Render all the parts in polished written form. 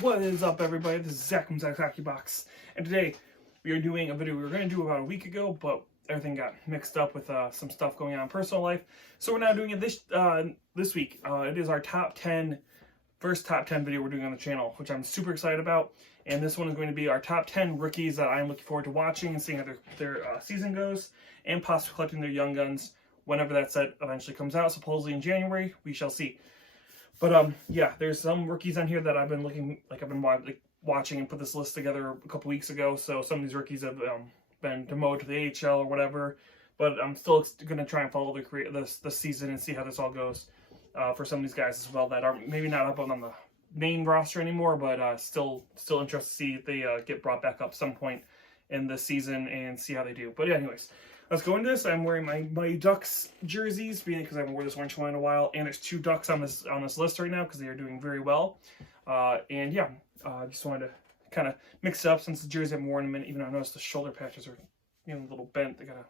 What is up, everybody? This is Zack from Zack's Hockey Box, and today we are doing a video we were going to do about a week ago, but everything got mixed up with some stuff going on in personal life. So we're now doing it this week. It is our first top 10 video we're doing on the channel, which I'm super excited about. And this one is going to be our top 10 rookies that I'm looking forward to watching and seeing how their season goes, and possibly collecting their young guns whenever that set eventually comes out. Supposedly in January, we shall see. But yeah, there's some rookies on here that I've been watching and put this list together a couple weeks ago. So some of these rookies have been demoted to the AHL or whatever. But I'm still going to try and follow the season and see how this all goes for some of these guys as well that are maybe not up on the main roster anymore, but still interested to see if they get brought back up some point in the season and see how they do. But anyways, let's go into this. I'm wearing my Ducks jerseys because I haven't worn this orange one in a while, and there's 2 Ducks on this list right now because they are doing very well. And yeah, I just wanted to kind of mix it up since the jersey I haven't worn in a minute. Even though I noticed the shoulder patches are a little bent. They gotta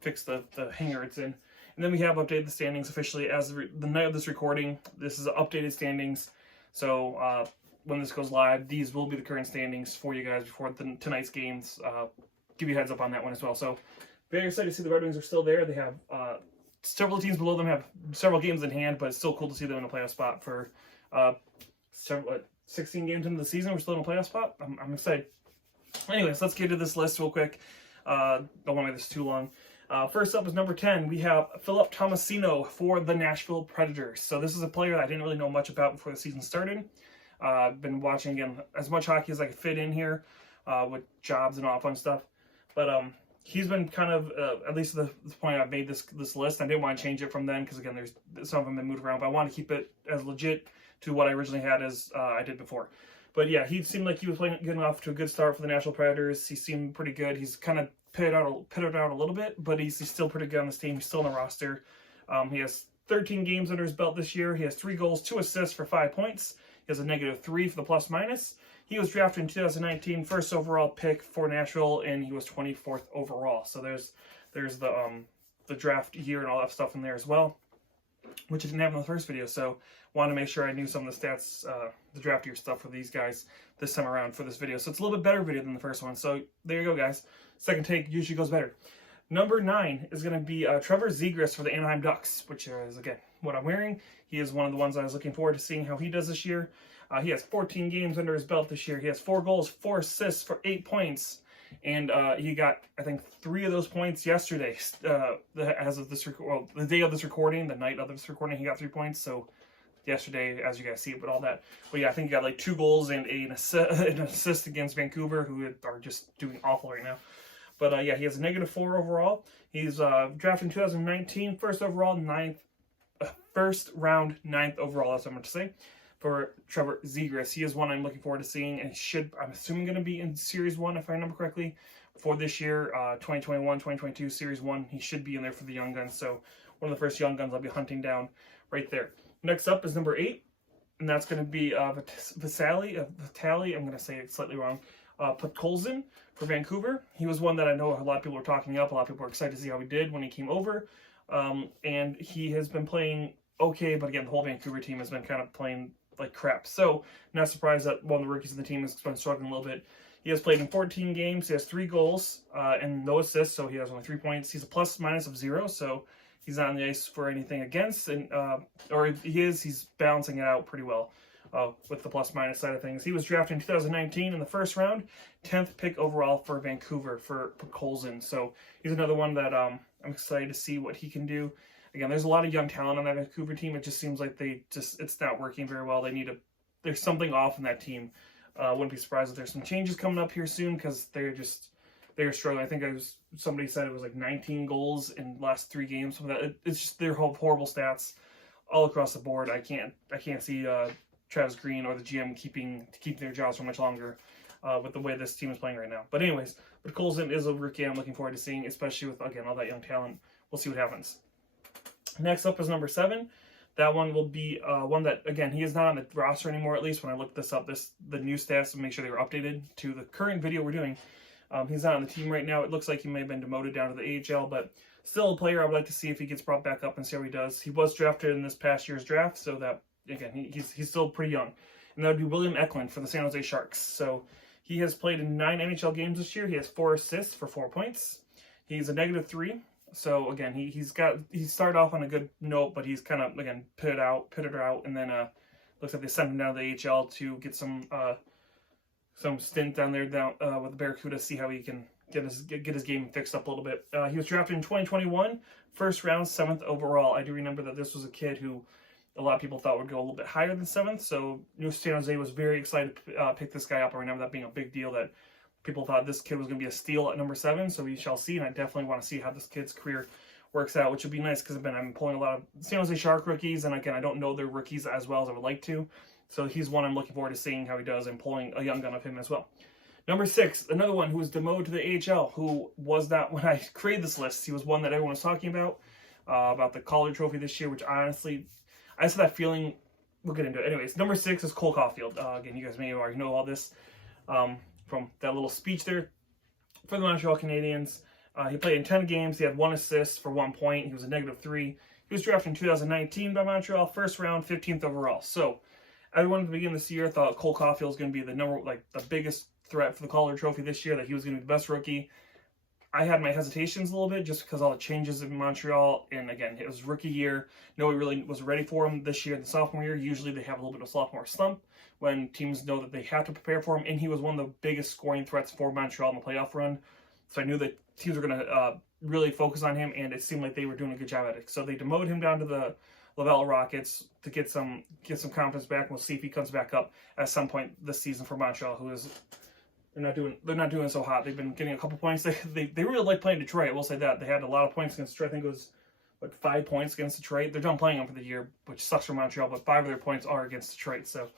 fix the hanger it's in. And then we have updated the standings officially as the night of this recording. This is updated standings. So when this goes live, these will be the current standings for you guys before tonight's games. Give you a heads up on that one as well. So very excited to see the Red Wings are still there. They have several teams below them have several games in hand, but it's still cool to see them in a playoff spot for 16 games into the season. We're still in a playoff spot. I'm excited. Anyways, let's get to this list real quick. Don't want to make this too long. First up is number 10. We have Philip Tomasino for the Nashville Predators. So this is a player that I didn't really know much about before the season started. I've been watching, again, as much hockey as I could fit in here with jobs and all fun stuff. But he's been kind of, at least at the point I've made this list. I didn't want to change it from then because, again, there's some of them been moved around. But I want to keep it as legit to what I originally had as I did before. But yeah, he seemed like he was getting off to a good start for the Nashville Predators. He seemed pretty good. He's kind of pitted out a little bit, but he's still pretty good on this team. He's still on the roster. He has 13 games under his belt this year. He has 3 goals, 2 assists for 5 points. He has a -3 for the plus-minus. He was drafted in 2019, first overall pick for Nashville, and he was 24th overall. So there's the draft year and all that stuff in there as well, which I didn't have in the first video. So wanted to make sure I knew some of the stats, the draft year stuff for these guys this time around for this video. So it's a little bit better video than the first one. So there you go, guys. Second take usually goes better. Number 9 is going to be Trevor Zegras for the Anaheim Ducks, which is, again, what I'm wearing. He is one of the ones I was looking forward to seeing how he does this year. He has 14 games under his belt this year. He has 4 goals, 4 assists for 8 points. And he got, I think, 3 of those points yesterday. As of this the day of this recording, the night of this recording, he got 3 points. So yesterday, as you guys see, but all that. But yeah, I think he got like 2 goals and an assist against Vancouver, who are just doing awful right now. But yeah, he has a -4 overall. He's drafted in 2019, first overall, first round, 9th overall. That's what I'm going to say for Trevor Zegras. He is one I'm looking forward to seeing, and I'm assuming going to be in Series 1, if I remember correctly, for this year, 2021-2022 Series 1. He should be in there for the Young Guns, so one of the first Young Guns I'll be hunting down right there. Next up is number 8, and that's going to be Vitali, I'm going to say it slightly wrong, Podkolzin for Vancouver. He was one that I know a lot of people were talking up. A lot of people were excited to see how he did when he came over, and he has been playing okay, but again, the whole Vancouver team has been kind of playing like crap. So not surprised that one of the rookies of the team has been struggling a little bit. He has played in 14 games. He has 3 goals and no assists, so he has only 3 points. He's a plus-minus of 0, so he's not on the ice for anything against, and or if he is, he's balancing it out pretty well with the plus-minus side of things. He was drafted in 2019 in the first round, 10th pick overall for Vancouver for Podkolzin. So he's another one that I'm excited to see what he can do. Again, there's a lot of young talent on that Vancouver team. It just seems like it's not working very well. There's something off in that team. Wouldn't be surprised if there's some changes coming up here soon because they're struggling. I think somebody said it was like 19 goals in the last 3 games. So it's just they're horrible stats all across the board. I can't see Travis Green or the GM keeping their jobs for much longer with the way this team is playing right now. But anyways, Podkolzin is a rookie I'm looking forward to seeing, especially with, again, all that young talent. We'll see what happens. Next up is number 7. That one will be one that, again, he is not on the roster anymore, at least when I looked this up, the new stats, to make sure they were updated to the current video we're doing. He's not on the team right now. It looks like he may have been demoted down to the AHL, but still a player I would like to see if he gets brought back up and see how he does. He was drafted in this past year's draft, so that, again, he's still pretty young. and that would be William Eklund for the San Jose Sharks. So he has played in 9 NHL games this year. He has 4 assists for 4 points. He's a -3. So again, he started off on a good note, but he's kind of, again, pitted out, and then looks like they sent him down to the AHL to get some stint down there with the Barracuda, see how he can get his game fixed up a little bit. He was drafted in 2021, first round, 7th overall. I do remember that this was a kid who a lot of people thought would go a little bit higher than 7th, so New San Jose was very excited to pick this guy up. I remember that being a big deal, that people thought this kid was going to be a steal at number 7, so we shall see, and I definitely want to see how this kid's career works out, which would be nice because I'm pulling a lot of San Jose Shark rookies, and again, I don't know their rookies as well as I would like to, so he's one I'm looking forward to seeing how he does and pulling a young gun of him as well. Number 6, another one who was demoted to the AHL, who was not, when I created this list, he was one that everyone was talking about the Calder Trophy this year, which honestly, I just had that feeling. We'll get into it. Anyways, number 6 is Cole Caufield. Again, you guys may already know all this from that little speech there for the Montreal Canadiens. He played in 10 games. He had 1 assist for 1 point. He was a -3. He was drafted in 2019 by Montreal, first round, 15th overall. So everyone at the beginning of this year thought Cole Caufield was going to be the biggest threat for the Calder Trophy this year, that he was going to be the best rookie. I had my hesitations a little bit just because all the changes in Montreal, and again, it was rookie year. Nobody really was ready for him this year. The sophomore year, usually they have a little bit of sophomore slump when teams know that they have to prepare for him, and he was one of the biggest scoring threats for Montreal in the playoff run. So I knew that teams were going to really focus on him, and it seemed like they were doing a good job at it. So they demoted him down to the Laval Rockets to get some confidence back, and we'll see if he comes back up at some point this season for Montreal, who is they're not doing so hot. They've been getting a couple points. They really like playing Detroit. I will say that they had a lot of points against Detroit. I think it was 5 points against Detroit. They're done playing them for the year, which sucks for Montreal. But 5 of their points are against Detroit. So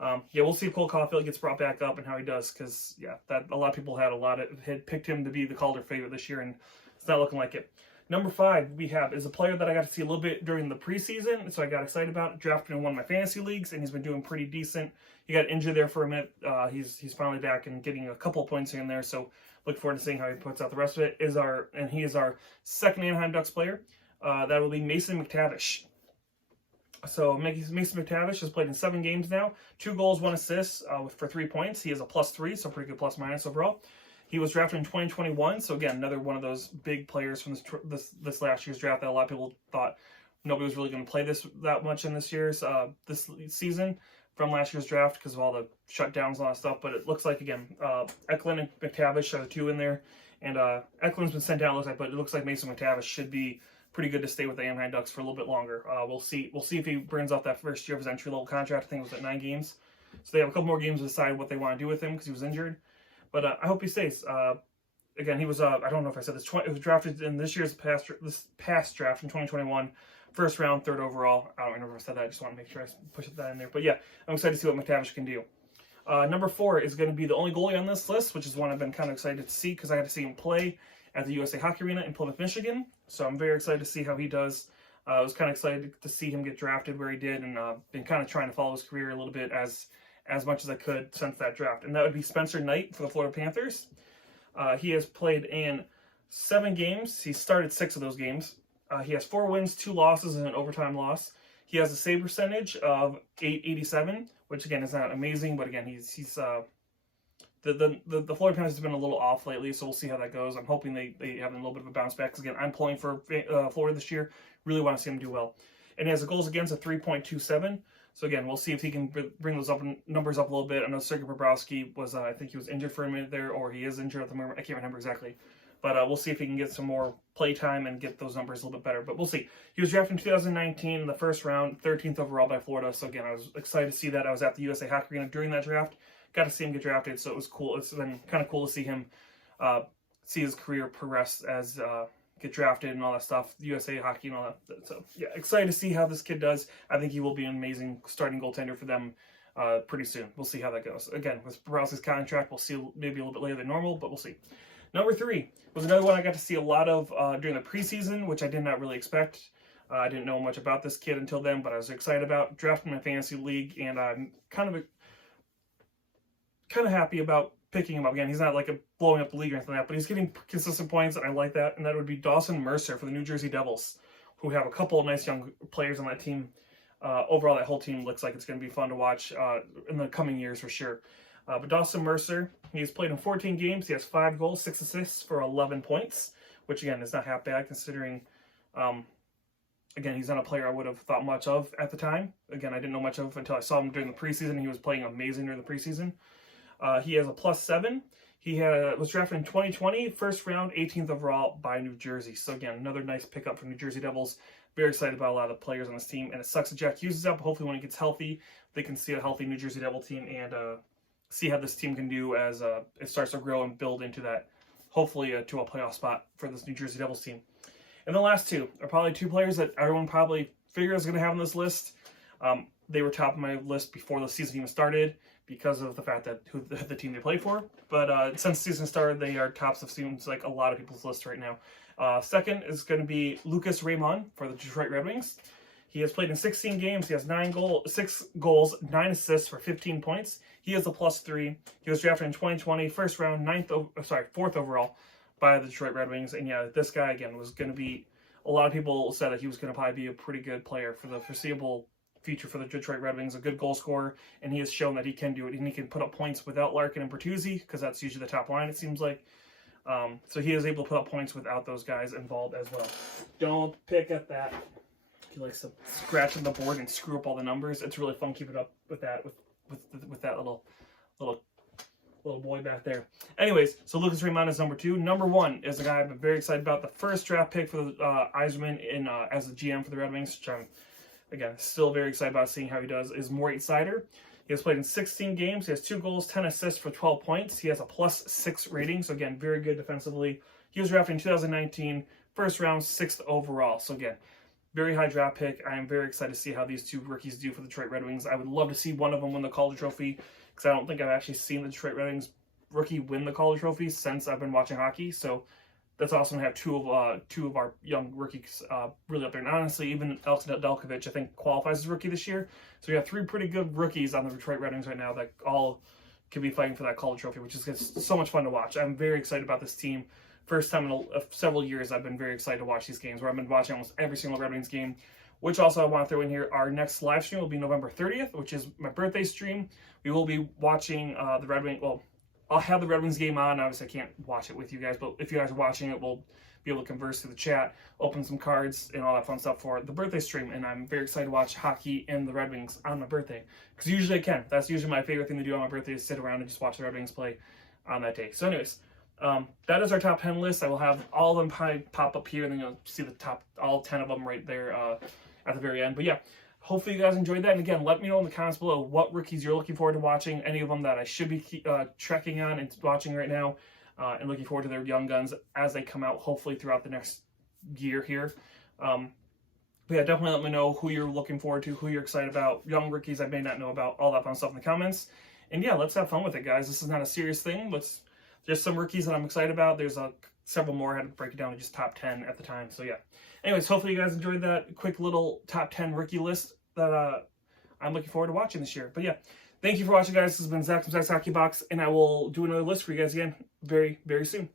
yeah, we'll see if Cole Caufield gets brought back up and how he does. Because yeah, that a lot of people had picked him to be the Calder favorite this year, and it's not looking like it. Number 5 we have is a player that I got to see a little bit during the preseason, so I got excited about. Drafted in one of my fantasy leagues, and he's been doing pretty decent. He got injured there for a minute. He's finally back and getting a couple of points here and there, so look forward to seeing how he puts out the rest of it. He is our second Anaheim Ducks player. That will be Mason McTavish. So Mason McTavish has played in 7 games now, 2 goals, 1 assist for 3 points. He is a +3, so pretty good plus-minus overall. He was drafted in 2021, so again, another one of those big players from this last year's draft that a lot of people thought nobody was really going to play that much in this season from last year's draft because of all the shutdowns and all that stuff. But it looks like, again, Eklund and McTavish are the 2 in there, and Eklund's been sent down, but it looks like Mason McTavish should be pretty good to stay with the Anaheim Ducks for a little bit longer. We'll see if he burns off that first year of his entry-level contract. I think it was at 9 games. So they have a couple more games to decide what they want to do with him because he was injured. But I hope he stays. Again, he was, I don't know if I said this, it was drafted in this past draft in 2021, first round, 3rd overall. I don't remember if I said that. I just want to make sure I push that in there. But yeah, I'm excited to see what McTavish can do. Number 4 is going to be the only goalie on this list, which is one I've been kind of excited to see because I got to see him play at the USA Hockey Arena in Plymouth, Michigan. So I'm very excited to see how he does. I was kind of excited to see him get drafted where he did, and been kind of trying to follow his career a little bit as much as I could since that draft. And that would be Spencer Knight for the Florida Panthers. He has played in 7 games. He started 6 of those games. He has 4 wins, 2 losses, and an overtime loss. He has a save percentage of .887, which again is not amazing, but again the Florida Panthers have been a little off lately, so we'll see how that goes. I'm hoping they have a little bit of a bounce back because again I'm pulling for Florida this year. Really want to see him do well. And he has a goals against of 3.27. So again, we'll see if he can bring those numbers up a little bit. I know Sergei Bobrovsky was, I think he was injured for a minute there, or he is injured at the moment. I can't remember exactly. But we'll see if he can get some more play time and get those numbers a little bit better. But we'll see. He was drafted in 2019 in the first round, 13th overall by Florida. So again, I was excited to see that. I was at the USA Hockey Arena during that draft. Got to see him get drafted, so it was cool. It's been kind of cool to see him see his career progress as get drafted and all that stuff, USA Hockey and all that. So yeah, excited to see how this kid does. I think he will be an amazing starting goaltender for them pretty soon. We'll see how that goes. Again, with Bobrovsky's contract, we'll see maybe a little bit later than normal, but we'll see. Number 3 was another one I got to see a lot of during the preseason, which I did not really expect. I didn't know much about this kid until then, but I was excited about drafting my fantasy league, and I'm kind of happy about picking him up. Again, he's not like blowing up the league or anything like that, but he's getting consistent points, and I like that. And that would be Dawson Mercer for the New Jersey Devils, who have a couple of nice young players on that team. overall, that whole team looks like it's going to be fun to watch in the coming years for sure. But Dawson Mercer, he's played in 14 games. He has 5 goals, 6 assists for 11 points, which again is not half bad considering, again, he's not a player I would have thought much of at the time. Again, I didn't know much of until I saw him during the preseason. He was playing amazing during the preseason. He has a +7. He was drafted in 2020, first round, 18th overall by New Jersey. So again, another nice pickup from New Jersey Devils. Very excited about a lot of the players on this team, and it sucks that Jack Hughes is up. Hopefully when he gets healthy, they can see a healthy New Jersey Devil team and see how this team can do as it starts to grow and build into that, hopefully to a playoff spot for this New Jersey Devils team. And the last two are probably 2 players that everyone probably figures is going to have on this list. They were top of my list before the season even started because of the fact that who the team they play for. But since the season started, they are tops of seems like a lot of people's list right now. Second is going to be Raymond for the Detroit Red Wings. He has played in 16 games. He has 6 goals, 9 assists for 15 points. He has a +3. He was drafted in 2020, first round, 4th overall by the Detroit Red Wings. And yeah, this guy again was going to be. A lot of people said that he was going to probably be a pretty good player for the foreseeable future for the Detroit Red Wings, a good goal scorer, and he has shown that he can do it, and he can put up points without Larkin and Bertuzzi, because that's usually the top line, it seems like. So he is able to put up points without those guys involved as well. Don't pick at that. He likes to scratch on the board and screw up all the numbers. It's really fun keeping up with that, with that little boy back there. Anyways, so Raymond is number 2. Number 1 is a guy I've been very excited about, the first draft pick for the Yzerman in as the GM for the Red Wings, which I'm again still very excited about seeing how he does, is Moritz Seider. He has played in 16 games. He has 2 goals, 10 assists for 12 points. He has a +6 rating, so again, very good defensively. He was drafted in 2019, first round, 6th overall. So again, very high draft pick. I am very excited to see how these 2 rookies do for the Detroit Red Wings. I would love to see one of them win the Calder Trophy, because I don't think I've actually seen the Detroit Red Wings rookie win the Calder Trophy since I've been watching hockey. So that's awesome to have two of our young rookies really up there. And honestly, even Alex Nedeljkovic, I think, qualifies as rookie this year. So we have 3 pretty good rookies on the Detroit Red Wings right now that all could be fighting for that Calder Trophy, which is so much fun to watch. I'm very excited about this team. First time in several years I've been very excited to watch these games, where I've been watching almost every single Red Wings game, which also I want to throw in here. Our next live stream will be November 30th, which is my birthday stream. We will be watching the Red Wings. Well, I'll have the Red Wings game on. Obviously, I can't watch it with you guys, but if you guys are watching it, we'll be able to converse through the chat, open some cards, and all that fun stuff for the birthday stream. And I'm very excited to watch hockey and the Red Wings on my birthday, because usually I can. That's usually my favorite thing to do on my birthday, is sit around and just watch the Red Wings play on that day. So anyways, that is our top 10 list. I will have all of them pop up here, and then you'll see the all 10 of them right there at the very end. But yeah, hopefully you guys enjoyed that. And again, let me know in the comments below what rookies you're looking forward to watching, any of them that I should be checking on and watching right now, and looking forward to their young guns as they come out, hopefully throughout the next year here. But yeah, definitely let me know who you're looking forward to, who you're excited about, young rookies I may not know about, all that fun stuff in the comments. And yeah, let's have fun with it, guys. This is not a serious thing. Let's just some rookies that I'm excited about. There's several more. I had to break it down to just top 10 at the time. So yeah. Anyways, hopefully you guys enjoyed that quick little top 10 rookie list that I'm looking forward to watching this year. But yeah, thank you for watching, guys. This has been Zach from Zack's Hockey Box, and I will do another list for you guys again very, very soon.